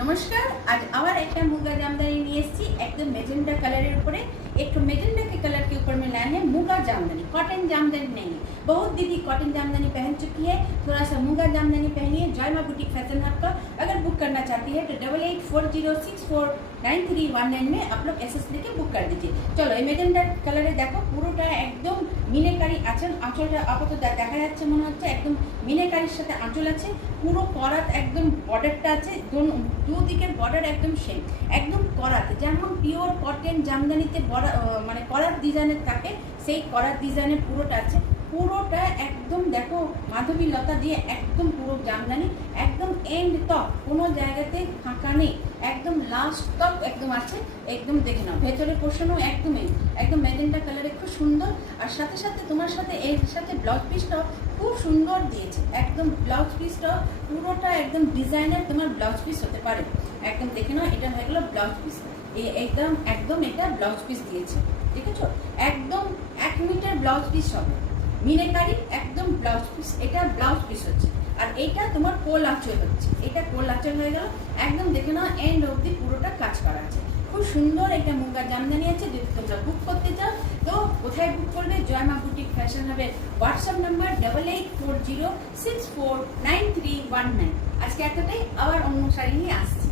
নমস্কার। আজ আবার একটা मुगा जामदानी নিয়ে এসেছি एकदम मेजेंटा कलर ऊपर। एक मेजेंटा के कलर के ऊपर में लाए हैं मुगा जामदानी। कॉटन जामदानी नहीं है। बहुत दीदी कॉटन जामदानी पहन चुकी है, थोड़ा सा मुगा जामदानी पहनिए। जय मां बुटीक फैशन हब का अगर बुक करना चाहती है तो 8840649319 में आप लोग एसएस लेके बुक कर दीजिए। चलो ये मेजेंटा कलर देखो, পুরোটা একদম মিনেকারি আঁচল। আঁচলটা আপাতত দেখা যাচ্ছে মনে হচ্ছে একদম মিনেকারির সাথে আঁচল আছে। পুরো করাত একদম বর্ডারটা আছে, দুদিকের বর্ডার একদম সেম, একদম করাত যেমন পিওর কটন জামদানিতে মানে করাত ডিজাইনের থাকে সেই করাত ডিজাইনের পুরোটা আছে। পুরোটা একদম দেখো মাধবী লতা দিয়ে একদম পুরো জামদানি একদম এন্ড তক, কোনো জায়গাতে ফাঁকা নেই, একদম লাস্ট তক একদম আছে। একদম দেখে নাও ভেতরে পোষণও একদম মেজেন্টা কালারে খুব সুন্দর। আর সাথে সাথে তোমার সাথে এর সাথে ব্লাউজ পিসটাও খুব সুন্দর দিয়েছে। একদম ব্লাউজ পিসটাও পুরোটা একদম ডিজাইনার তোমার ব্লাউজ পিস হতে পারে। একদম দেখে নাও, এটা হয়ে গেল ব্লাউজ পিস। একদম এটা ব্লাউজ পিস দিয়েছে, ঠিক আছে? একদম 1 মিটার ব্লাউজ পিস হবে, মিনেকারি একদম ব্লাউজ পিস। এটা ব্লাউজ পিস হচ্ছে, আর এইটা তোমার কোল আঁচল হচ্ছে। এটা কোল আঁচল হয়ে গেল। একদম দেখে নাও এন্ড অবধি পুরোটা কাজ করা আছে। খুব সুন্দর একটা মুগা জামদানি আছে। যদি তোমরা বুক করতে চাও তো কোথায় বুক করবে? জয় মা বুটিক ফ্যাশন হাবের হোয়াটসঅ্যাপ নাম্বার 8840649319। আজকে এতটাই, আবার অন্য শাড়ি নিয়ে আসছি।